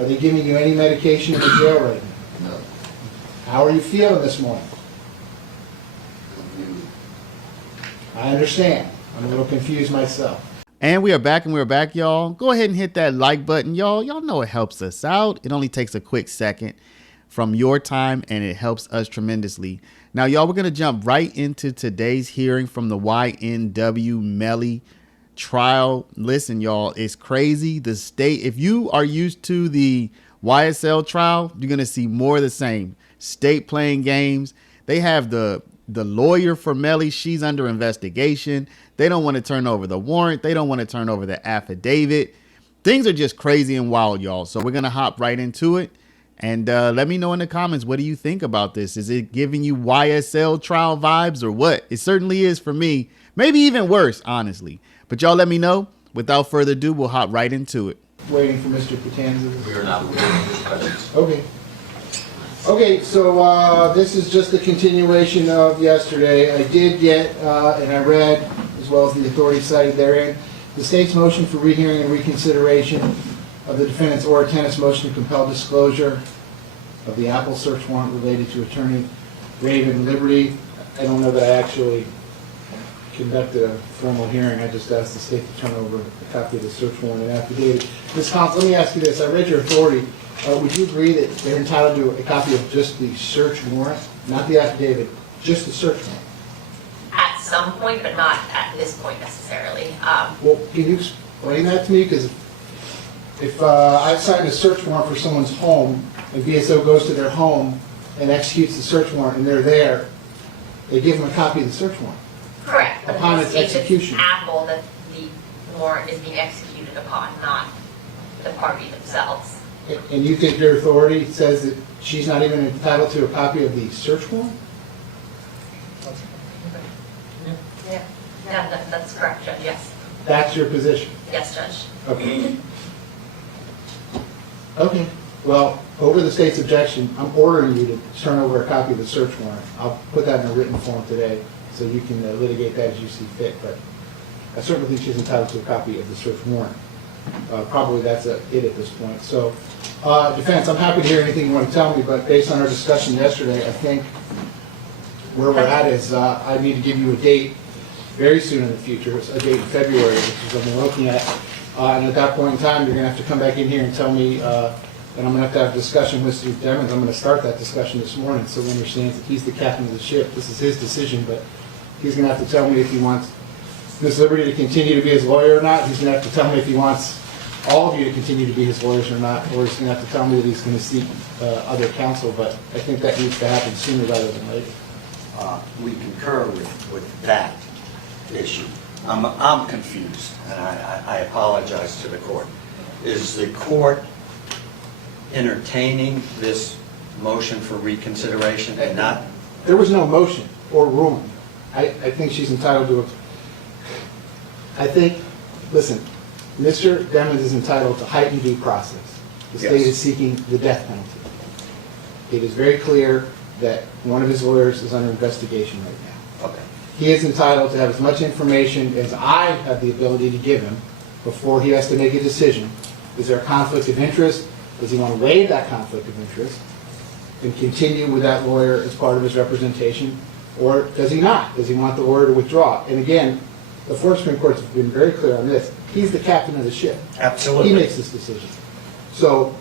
Are they giving you any medication in the jail right now? No. How are you feeling this morning? Confused. I understand. I'm a little confused myself. And we are back, y'all. Go ahead and hit that like button, y'all. Y'all know it helps us out. It only takes a quick second from your time, and it helps us tremendously. Now, y'all, we're going to jump right into today's hearing from the YNW Melly trial. Listen, y'all, it's crazy. The state, if you are used to the YSL trial, you're going to see more of the same. State playing games. They have the lawyer for Melly. She's under investigation. They don't want to turn over the warrant. They don't want to turn over the affidavit. Things are just crazy and wild, y'all. So we're going to hop right into it. And let me know in the comments, what do you think about this? Is it giving you YSL trial vibes or what? It certainly is for me. Maybe even worse, honestly. But y'all let me know. Without further ado, we'll hop right into it. Waiting for Mr. Patanza. We are not waiting for his presence. Okay. Okay, so this is just a continuation of yesterday. I did get, and I read, as well as the authority cited therein, the state's motion for rehearing and reconsideration of the defendant's or tenant's motion to compel disclosure of the Apple search warrant related to attorney Raven Liberty. I don't know that I actually conducted a formal hearing. I just asked the state to turn over a copy of the search warrant and affidavit. Ms. Counsel, let me ask you this. I read your authority. Would you agree that they're entitled to a copy of just the search warrant, not the affidavit, just the search warrant? At some point, but not at this point necessarily. Well, can you explain that to me? Because if I sign a search warrant for someone's home and BSO goes to their home and executes the search warrant and they're there, they give them a copy of the search warrant. Correct. But Upon in its this case, execution. it's Apple that the warrant is being executed upon, not the party themselves. And you think your authority says that she's not even entitled to a copy of the search warrant? Yeah, that's correct, Judge, yes. That's your position? Yes, Judge. Okay. Okay. Well, over the state's objection, I'm ordering you to turn over a copy of the search warrant. I'll put that in a written form today so you can litigate that as you see fit. But I certainly think she's entitled to a copy of the search warrant. Probably that's it at this point. So, defense, I'm happy to hear anything you want to tell me, but based on our discussion yesterday, I think where we're at is I need to give you a date very soon in the future, a date in February, which is what we're looking at. And at that point in time, you're going to have to come back in here and tell me, and I'm going to have a discussion with Mr. Demons. I'm going to start that discussion this morning so he understands that he's the captain of the ship. This is his decision, but he's going to have to tell me if he wants Ms. Liberty to continue to be his lawyer or not. He's going to have to tell me if he wants all of you to continue to be his lawyers or not, or he's going to have to tell me that he's going to seek other counsel, but I think that needs to happen sooner rather than later. We concur with that issue. I'm confused, and I apologize to the court. Is the court entertaining this motion for reconsideration and not? There was no motion or ruling. I think she's entitled to I think, listen, Mr. Demons is entitled to heightened due process. The state Yes. is seeking the death penalty. It is very clear that one of his lawyers is under investigation right now. Okay. He is entitled to have as much information as I have the ability to give him before he has to make a decision. Is there a conflict of interest? Does he want to waive that conflict of interest and continue with that lawyer as part of his representation? Or does he not? Does he want the lawyer to withdraw? And again, the Florida Supreme Court has been very clear on this. He's the captain of the ship. Absolutely. He makes this decision. So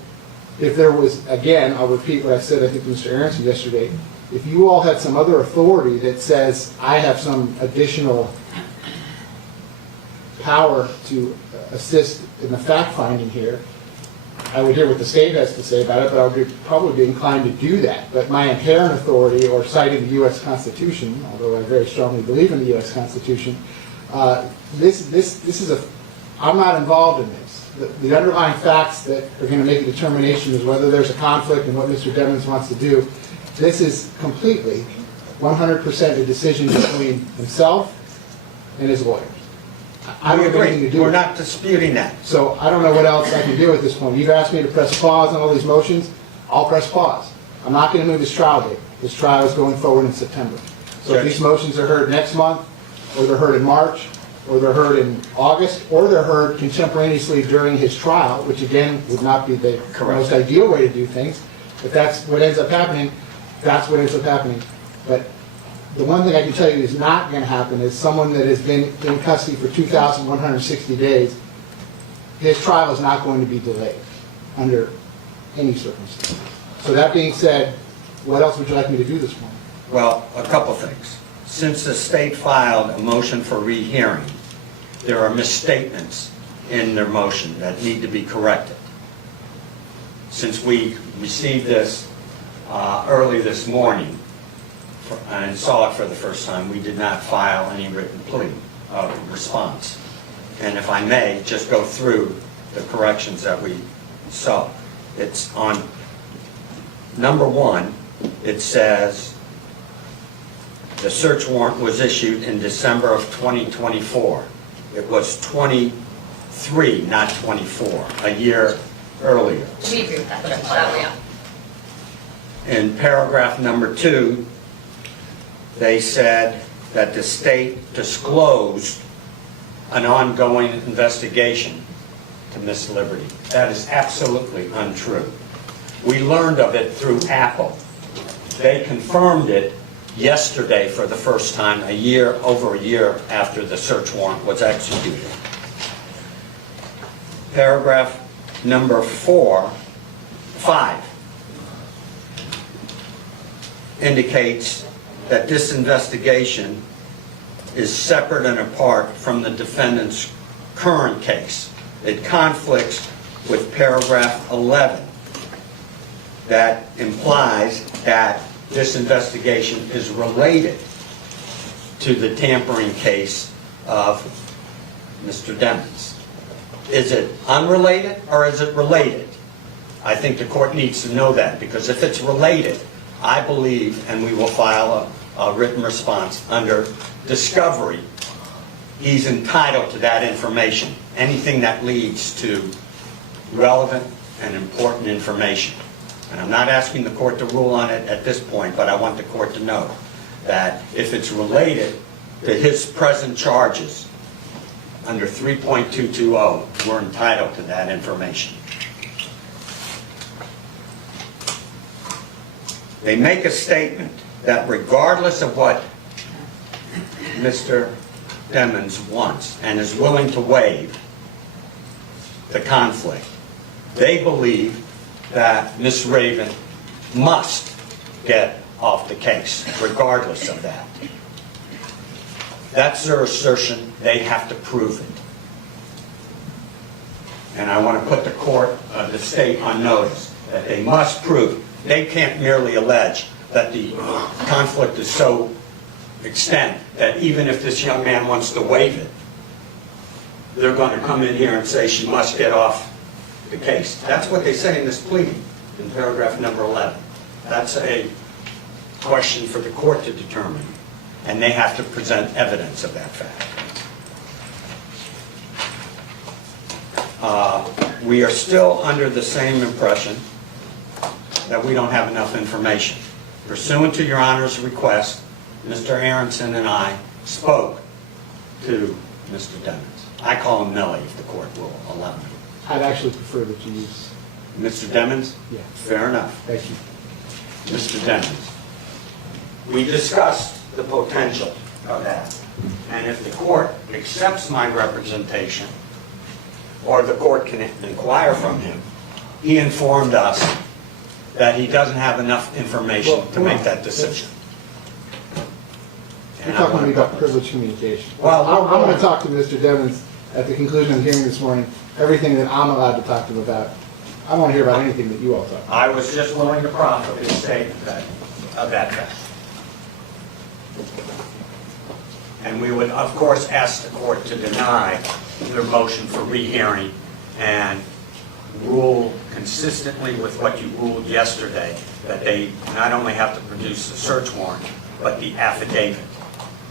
if there was, again, I'll repeat what I said, I think, to Mr. Aronson yesterday, if you all had some other authority that says I have some additional power to assist in the fact-finding here, I would hear what the state has to say about it, but I would probably be inclined to do that. But my inherent authority, or citing the U.S. Constitution, although I very strongly believe in the U.S. Constitution, this is a, I'm not involved in this. The underlying facts that are going to make a determination is whether there's a conflict and what Mr. Demons wants to do. This is completely 100% a decision between himself and his lawyers. I don't have anything to do We're with it. not disputing that. So I don't know what else I can do at this point. You've asked me to press pause on all these motions. I'll press pause. I'm not going to move this trial date. This trial is going forward in September. So if Judge. these motions are heard next month, or they're heard in March, or they're heard in August, or they're heard contemporaneously during his trial, which again would not be the Correct. most ideal way to do things. If that's what ends up happening, that's what ends up happening. But the one thing I can tell you is not going to happen is someone that has been in custody for 2,160 days, his trial is not going to be delayed under any circumstances. So that being said, what else would you like me to do this morning? Well, a couple things. Since the state filed a motion for rehearing, there are misstatements in their motion that need to be corrected. Since we received this early this morning and saw it for the first time, we did not file any written plea response. And if I may, just go through the corrections that we saw. It's on number 1, it says the search warrant was issued in December of 2024. It was 23, not 24, a year earlier. We agree with that, Judge. That way up. In paragraph number 2, they said that the state disclosed an ongoing investigation to Miss Liberty. That is absolutely untrue. We learned of it through Apple. They confirmed it yesterday for the first time, over a year after the search warrant was executed. Paragraph number 5 indicates that this investigation is separate and apart from the defendant's current case. It conflicts with paragraph 11 that implies that this investigation is related to the tampering case of Mr. Demons. Is it unrelated or is it related? I think the court needs to know that, because if it's related, I believe, and we will file a written response under discovery, he's entitled to that information, anything that leads to relevant and important information. And I'm not asking the court to rule on it at this point, but I want the court to know that if it's related to his present charges under 3.220, we're entitled to that information. They make a statement that regardless of what Mr. Demons wants and is willing to waive the conflict, they believe that Ms. Raven must get off the case, regardless of that. That's their assertion. They have to prove it. And I want to put the court, the state, on notice that they must prove. They can't merely allege that the conflict is so extent that even if this young man wants to waive it, they're going to come in here and say she must get off the case. That's what they say in this plea in paragraph number 11. That's a question for the court to determine, and they have to present evidence of that fact. We are still under the same impression that we don't have enough information. Pursuant to Your Honor's request, Mr. Aronson and I spoke to Mr. Demons. I call him Melly, if the court will allow me. I'd actually prefer that you use, Mr. Demons? Yeah. Fair enough. thank you. Mr. Demons, we discussed the potential of that. And if the court accepts my representation, or the court can inquire from him, he informed us that he doesn't have enough information to make that decision. You're talking to me about privileged communication. Well, I'm going to talk to Mr. Demons at the conclusion of the hearing this morning, everything that I'm allowed to talk to him about. I don't want to hear about anything that you all talk about. I was just willing to profit his statement of that fact. And we would, of course, ask the court to deny their motion for rehearing and rule consistently with what you ruled yesterday, that they not only have to produce the search warrant, but the affidavit.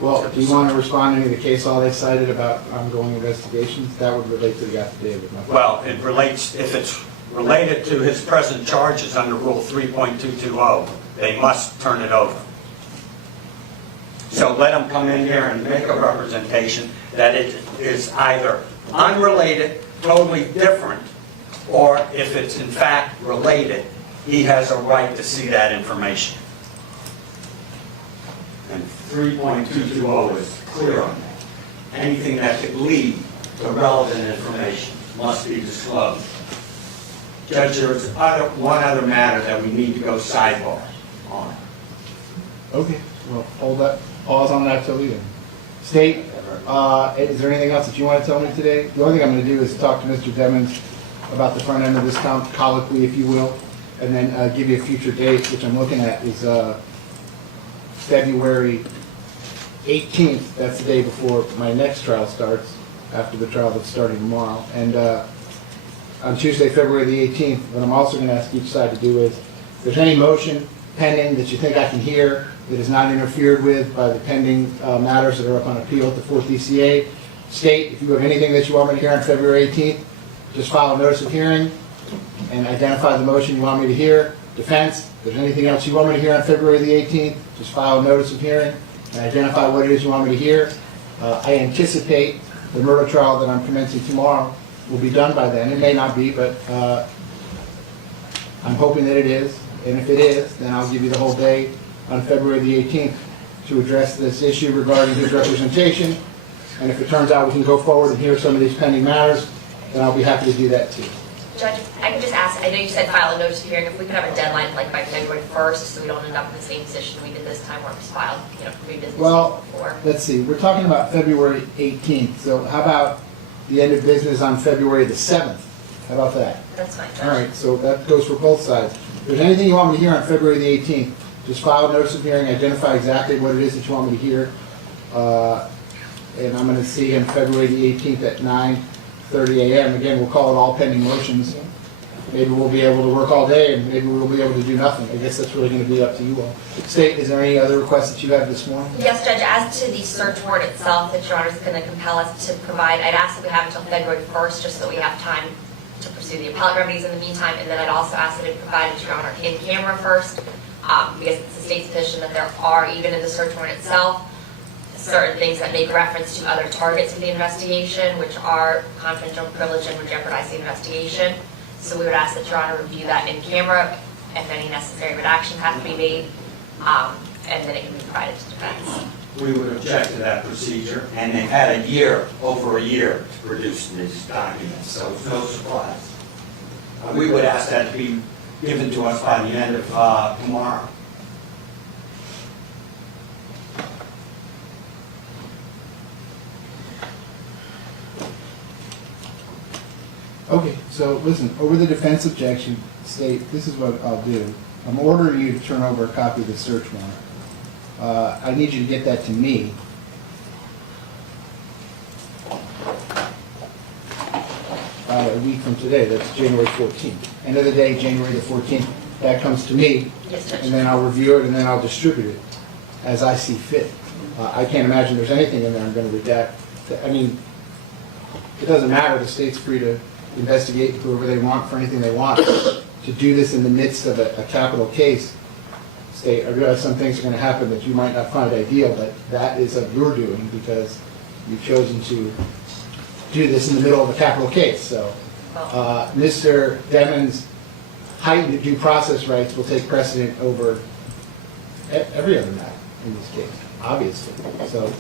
Well, do you want to respond to any of the case law they cited about ongoing investigations? That would relate to the affidavit. Well, it relates, if it's related to his present charges under Rule 3.220, they must turn it over. So let them come in here and make a representation that is either unrelated, totally different, or if it's in fact related, he has a right to see that information. And 3.220 is clear on that. Anything that could lead to relevant information must be disclosed. Judge, there is one other matter that we need to go sidebar on. Okay, well, hold that, pause on that till the end. State, is there anything else that you want to tell me today? The only thing I'm going to do is talk to Mr. Demons about the front end of this colloquy, if you will, and then give you a future date, which I'm looking at is February 18th. That's the day before my next trial starts, after the trial that's starting tomorrow. And on Tuesday, February the 18th, what I'm also going to ask each side to do is, if there's any motion pending that you think I can hear that is not interfered with by the pending matters that are up on appeal at the 4th DCA, state if you have anything that you want me to hear on February 18th, just file a notice of hearing and identify the motion you want me to hear. Defense, if there's anything else you want me to hear on February the 18th, just file a notice of hearing and identify what it is you want me to hear. I anticipate the murder trial that I'm commencing tomorrow will be done by then. It may not be, but I'm hoping that it is. And if it is, then I'll give you the whole day on February the 18th to address this issue regarding his representation. And if it turns out we can go forward and hear some of these pending matters, then I'll be happy to do that too. Judge, I can just ask, I know you said file a notice of hearing, if we could have a deadline like by February 1st, so we don't end up in the same position we did this time where it was filed, 3 business days Well, before. let's see, we're talking about February 18th, so how about the end of business on February the 7th? How about that? That's fine, Judge. All right, so that goes for both sides. If there's anything you want me to hear on February the 18th, just file a notice of hearing, identify exactly what it is that you want me to hear. And I'm going to see him February the 18th at 9:30 a.m. Again, we'll call it all pending motions. Maybe we'll be able to work all day, and maybe we'll be able to do nothing. I guess that's really going to be up to you all. State, is there any other requests that you have this morning? Yes, Judge, as to the search warrant itself that Your Honor is going to compel us to provide, I'd ask that we have until February 1st, just so that we have time to pursue the appellate remedies in the meantime, and then I'd also ask that it provided to Your Honor in camera first, because it's the state's position that there are, even in the search warrant itself, certain things that make reference to other targets of the investigation, which are confidential, privilege, and would jeopardize the investigation. So we would ask that Your Honor review that in camera, if any necessary redactions have to be made, and then it can be provided to defense. We would object to that procedure, and they've had over a year to produce these documents, so it's no surprise. We would ask that to be given to us by the end of tomorrow. Okay, so listen, over the defense objection, state, this is what I'll do. I'm ordering you to turn over a copy of the search warrant. I need you to get that to me by a week from today. That's January 14th. End of the day, January the 14th. That comes to me, Yes, Judge. and then I'll review it, and then I'll distribute it as I see fit. I can't imagine there's anything in there I'm going to redact. I mean, it doesn't matter. The state's free to investigate whoever they want for anything they want. To do this in the midst of a capital case, state, I realize some things are going to happen that you might not find ideal, but that is of your doing because you've chosen to do this in the middle of a capital case. So Mr. Demons' heightened due process rights will take precedent over every other matter in this case, obviously. So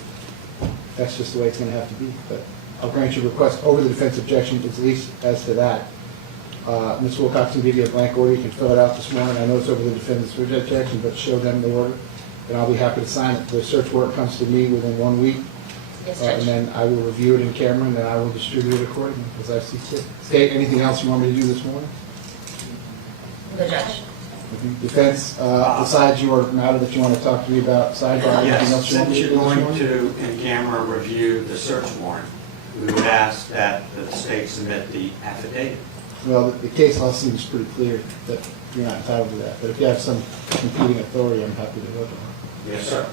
that's just the way it's going to have to be. But I'll grant your request over the defense objection, at least as to that. Ms. Wilcox can give you a blank order. You can fill it out this morning. I know it's over the defendant's objection, but show them the order, and I'll be happy to sign it. The search warrant comes to me within 1 week, Yes, and Judge. then I will review it in camera, and then I will distribute it accordingly as I see fit. State, anything else you want me to do this morning? The judge. Defense, besides your matter that you want to talk to me about, sidebar, anything Yes, else you want since me to you're do this going morning? to, in camera, review the search warrant, we would ask that the state submit the affidavit. Well, the case law seems pretty clear that you're not entitled to that, but if you have some competing authority, I'm happy to vote on it. Yes, sir.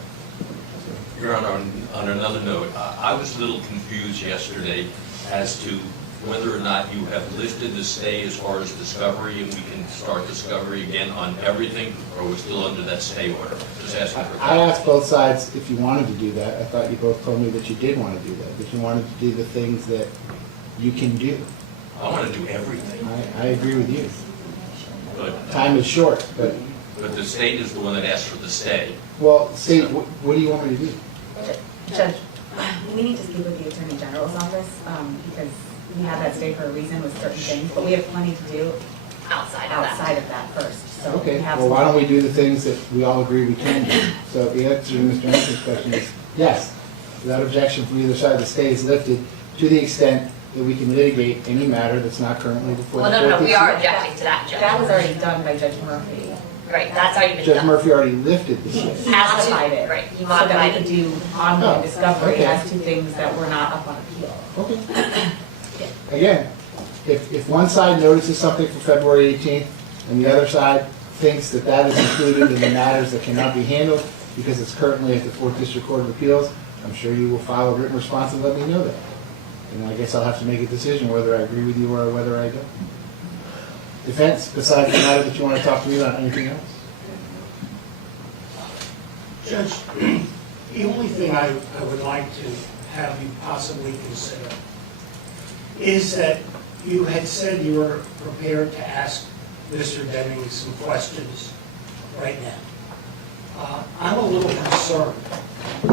Your Honor, on another note, I was a little confused yesterday as to whether or not you have lifted the stay as far as discovery, and we can start discovery again on everything, or are we still under that stay order? Just asking for I asked both sides if you wanted to do that. I thought you both told me that you did want to do that, that you wanted to do the things that you can do. I want to do everything, I agree with you. but Time is short, but, the state is the one that asked for the stay. well, State, what do you want me to do? Judge, we need to speak with the Attorney General's office, because we have that stay for a reason with certain things, but we have plenty to do Outside of that. outside of that first, so. Okay, we have well, why some- don't we do the things that we all agree we can do? So the answer to Mr. Hanson's question is yes, without objection from either side, the stay is lifted to the extent that we can litigate any matter that's not currently before the Well, court. no, we this are year. objecting to that, Judge. That was already done by Judge Murphy. Right, that's already been Judge done. Murphy already lifted the stay. He As to- modified it. right, he So that modified we it. could do ongoing Oh, discovery okay. as to things that were not up on appeal. Okay. Again, if one side notices something for February 18th and the other side thinks that that is included in the matters that cannot be handled because it's currently at the 4th District Court of Appeals, I'm sure you will file a written response and let me know that. And I guess I'll have to make a decision whether I agree with you or whether I don't. Defense, besides the matter that you want to talk to me about, anything else? Judge, the only thing I would like to have you possibly consider is that you had said you were prepared to ask Mr. Deming some questions right now. I'm a little concerned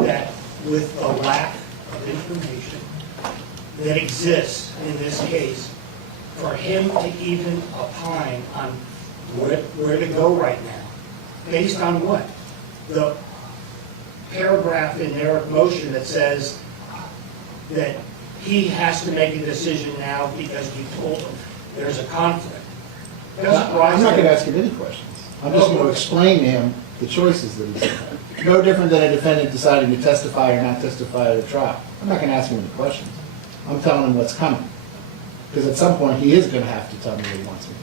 that with the lack of information that exists in this case, for him to even opine on where to go right now, based on what? The paragraph in their motion that says that he has to make a decision now because you told him there's a conflict. Doesn't rise I'm not going to to- ask him any questions. I'm just going to explain to him the choices that he's made. No different than a defendant deciding to testify or not testify at a trial. I'm not going to ask him any questions. I'm telling him what's coming. Because at some point, he is going to have to tell me what he wants me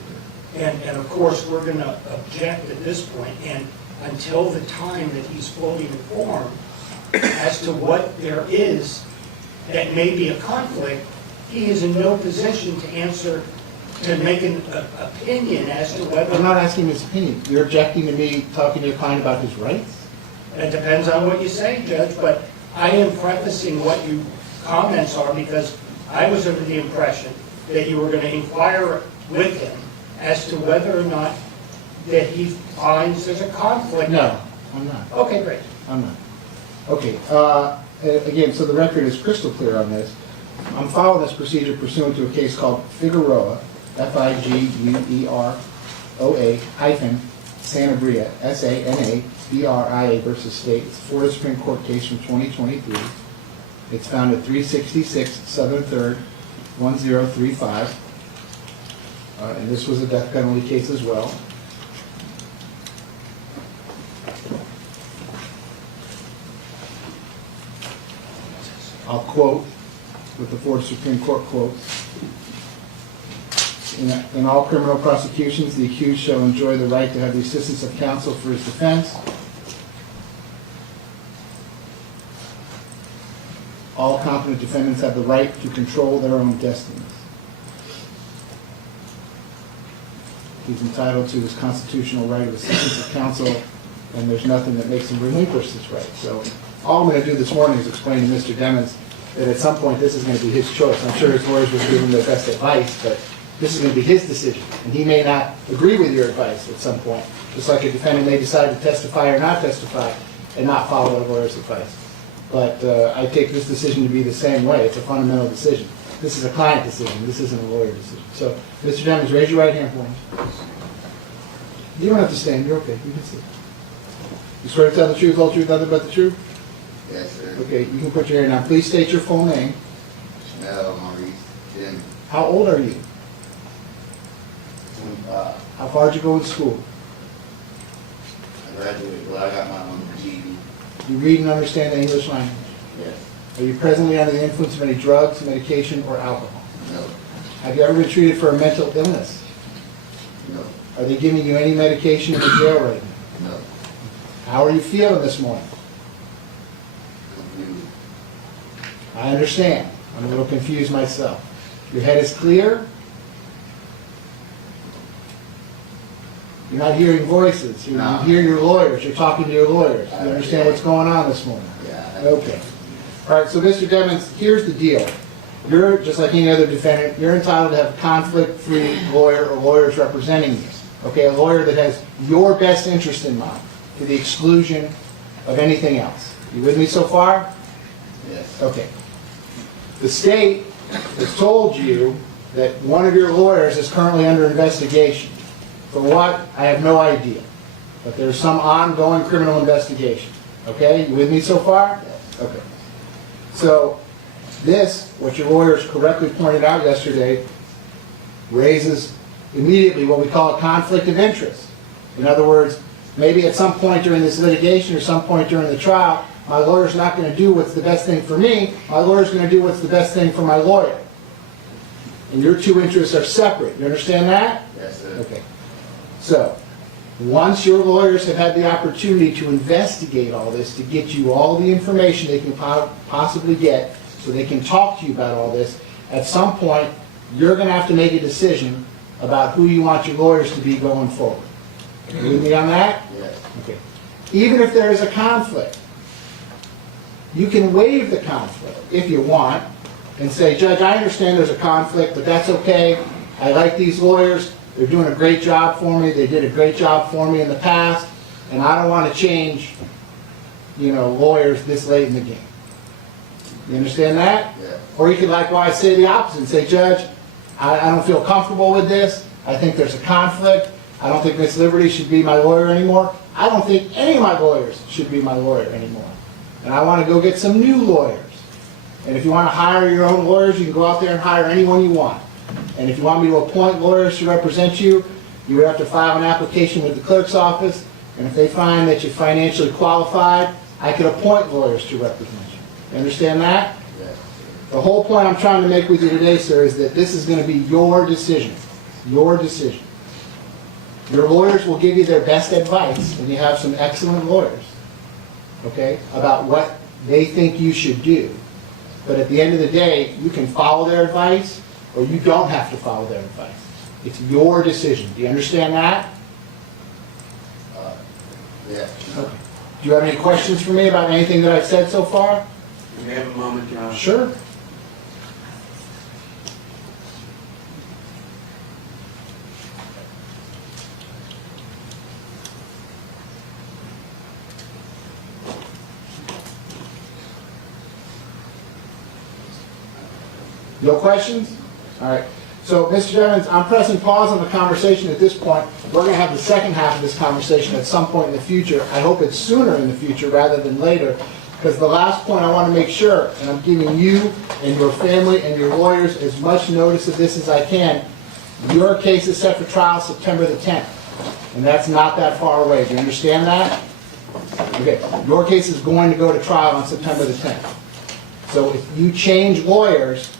to do. And of course, we're going to object at this point, and until the time that he's fully informed as to what there is that may be a conflict, he is in no position to answer, to make an opinion as to I'm whether, not asking his opinion. You're objecting to me talking to your client about his rights? it depends on what you say, Judge, but I am prefacing what your comments are because I was under the impression that you were going to inquire with him as to whether or not that he finds there's a conflict. No, I'm not. Okay, great. I'm not. Okay, again, so the record is crystal clear on this. I'm following this procedure pursuant to a case called Figueroa, Figueroa hyphen Sanabria, Sanabria versus State. It's a Florida Supreme Court case from 2023. It's found at 366 Southern 3rd, 1035. And this was a death penalty case as well. I'll quote what the Florida Supreme Court quotes. In all criminal prosecutions, the accused shall enjoy the right to have the assistance of counsel for his defense. All competent defendants have the right to control their own destinies. He's entitled to his constitutional right of assistance of counsel, and there's nothing that makes him relinquish this right. So all I'm going to do this morning is explain to Mr. Demons that at some point this is going to be his choice. I'm sure his lawyers will give him their best advice, but this is going to be his decision. And he may not agree with your advice at some point, just like a defendant may decide to testify or not testify and not follow a lawyer's advice. But I take this decision to be the same way. It's a fundamental decision. This is a client decision. This isn't a lawyer decision. So, Mr. Demons, raise your right hand for me. You don't have to stand. You're okay. You can sit. You swear to tell the truth, whole truth, nothing but the truth? Yes, sir. Okay, you can put your hand down. Please state your full name. Chanel Maurice Jim How old are you? 25. How far did you go in school? I graduated, well, I got my own GED. Do you read and understand the English language? Yes. Are you presently under the influence of any drugs, medication, or alcohol? No. Have you ever been treated for a mental illness? No. Are they giving you any medication in the jail right now? No. How are you feeling this morning? Confused. I understand. I'm a little confused myself. Your head is clear? You're not hearing voices. You're No. hearing your lawyers. You're talking to your lawyers. You understand what's going on this morning? Yeah. Okay. All right, so Mr. Devens, here's the deal. You're, just like any other defendant, you're entitled to have a conflict-free lawyer or lawyers representing you. Okay, a lawyer that has your best interest in mind, to the exclusion of anything else. You with me so far? Yes. Okay. The state has told you that one of your lawyers is currently under investigation. For what? I have no idea. But there's some ongoing criminal investigation. Okay? You with me so far? Yes. Okay. So, this, what your lawyers correctly pointed out yesterday, raises immediately what we call a conflict of interest. In other words, maybe at some point during this litigation or some point during the trial, my lawyer's not going to do what's the best thing for me, my lawyer's going to do what's the best thing for my lawyer. And your two interests are separate. You understand that? Yes, sir. Okay. So, once your lawyers have had the opportunity to investigate all this, to get you all the information they can possibly get, so they can talk to you about all this, at some point, you're going to have to make a decision about who you want your lawyers to be going forward. You with me on that? Yes. Okay. Even if there is a conflict, you can waive the conflict if you want and say, Judge, I understand there's a conflict, but that's okay. I like these lawyers. They're doing a great job for me. They did a great job for me in the past, and I don't want to change, lawyers this late in the game. You understand that? Yes. Or you could likewise say the opposite and say, Judge, I don't feel comfortable with this. I think there's a conflict. I don't think Miss Liberty should be my lawyer anymore. I don't think any of my lawyers should be my lawyer anymore. And I want to go get some new lawyers. And if you want to hire your own lawyers, you can go out there and hire anyone you want. And if you want me to appoint lawyers to represent you, you would have to file an application with the clerk's office. And if they find that you're financially qualified, I could appoint lawyers to represent you. You understand that? Yes. The whole point I'm trying to make with you today, sir, is that this is going to be your decision. Your decision. Your lawyers will give you their best advice, and you have some excellent lawyers, okay, about what they think you should do. But at the end of the day, you can follow their advice, or you don't have to follow their advice. It's your decision. Do you understand that? Yes. Okay. Do you have any questions for me about anything that I've said so far? Can we have a moment, Your Honor? Sure. No questions? All right. So, Mr. Evans, I'm pressing pause on the conversation at this point. We're going to have the second half of this conversation at some point in the future. I hope it's sooner in the future rather than later, because the last point I want to make sure, and I'm giving you and your family and your lawyers as much notice of this as I can, your case is set for trial September the 10th, and that's not that far away. Do you understand that? Okay. Your case is going to go to trial on September the 10th. So if you change lawyers,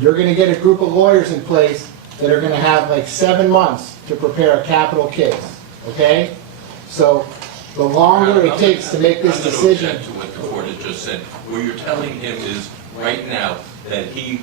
you're going to get a group of lawyers in place that are going to have like 7 months to prepare a capital case, okay? So the longer it takes to make this decision... I'm going to object to what the court has just said. What you're telling him is, right now, that he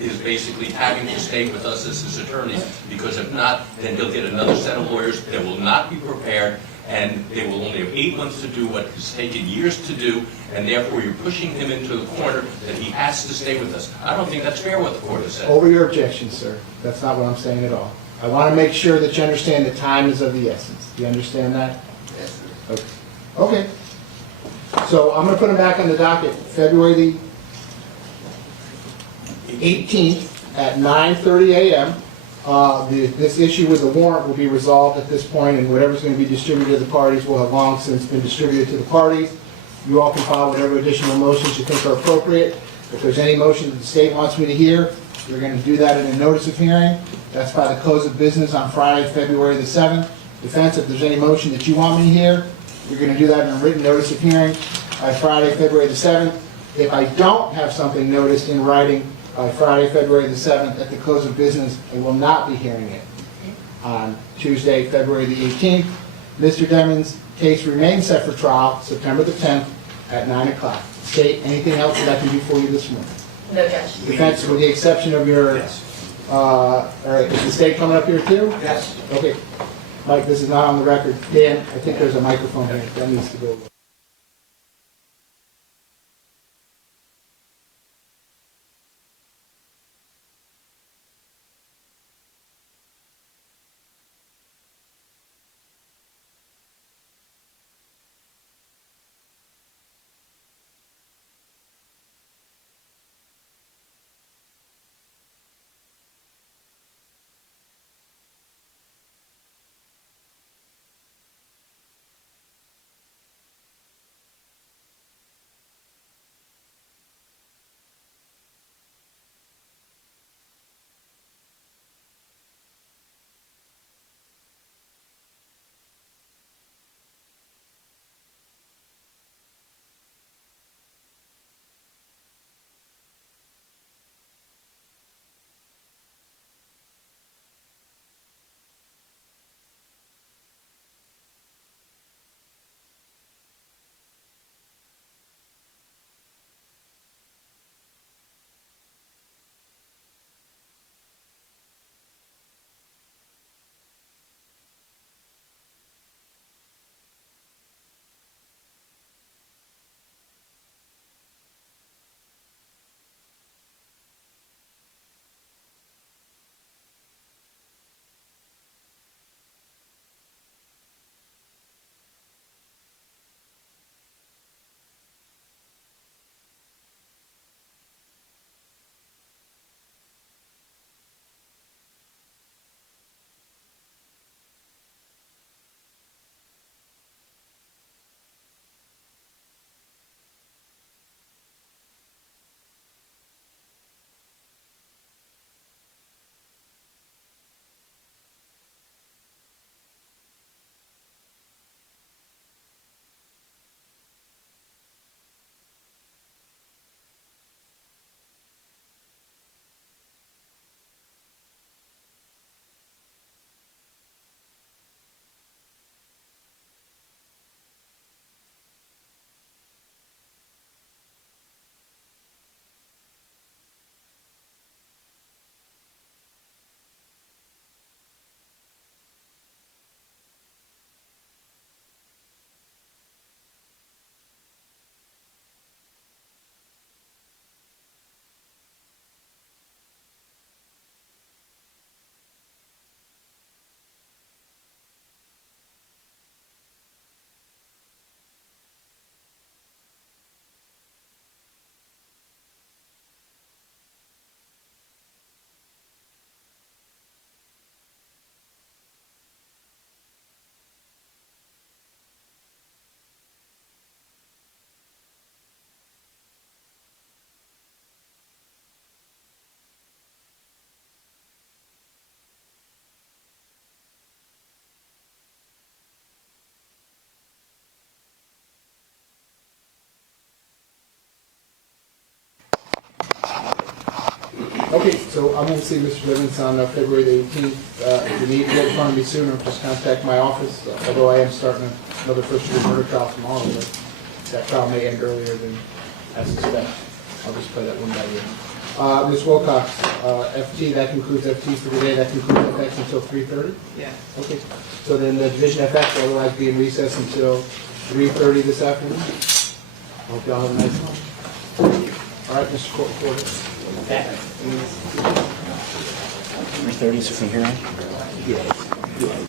is basically having to stay with us as his attorney, because if not, then he'll get another set of lawyers that will not be prepared, and they will only have 8 months to do what has taken years to do, and therefore you're pushing him into the corner that he has to stay with us. I don't think that's fair what the court has said. Over your objection, sir. That's not what I'm saying at all. I want to make sure that you understand that time is of the essence. Do you understand that? Yes, sir. Okay. Okay. So I'm going to put him back on the docket February the 18th at 9:30 a.m. This issue with the warrant will be resolved at this point, and whatever's going to be distributed to the parties will have long since been distributed to the parties. You all can file whatever additional motions you think are appropriate. If there's any motion that the state wants me to hear, we're going to do that in a notice of hearing. That's by the close of business on Friday, February the 7th. Defense, if there's any motion that you want me to hear, you're going to do that in a written notice of hearing by Friday, February the 7th. If I don't have something noticed in writing by Friday, February the 7th at the close of business, I will not be hearing it on Tuesday, February the 18th. Mr. Deming's case remains set for trial September the 10th at 9 o'clock. State, anything else that I can do for you this morning? No, Judge. Defense, with the exception of your, Yes. all right, is the state coming up here too? Yes. Okay. Mike, this is not on the record. Dan, I think there's a microphone here. That needs to go. Okay, so I'm going to see Mr. Bivens on February the 18th. If you need to get in front of me sooner, just contact my office, although I am starting another first-degree murder trial tomorrow, but that trial may end earlier than I suspect. I'll just play that one by ear. Ms. Wilcox, FT, that concludes FTs for today. That concludes FX until 3:30? Yeah. Okay, so then the Division FX will otherwise be in recess until 3:30 this afternoon. Hope y'all have a nice one. All right, Mr. Court Reporter. 3:30 is from here on? Yeah.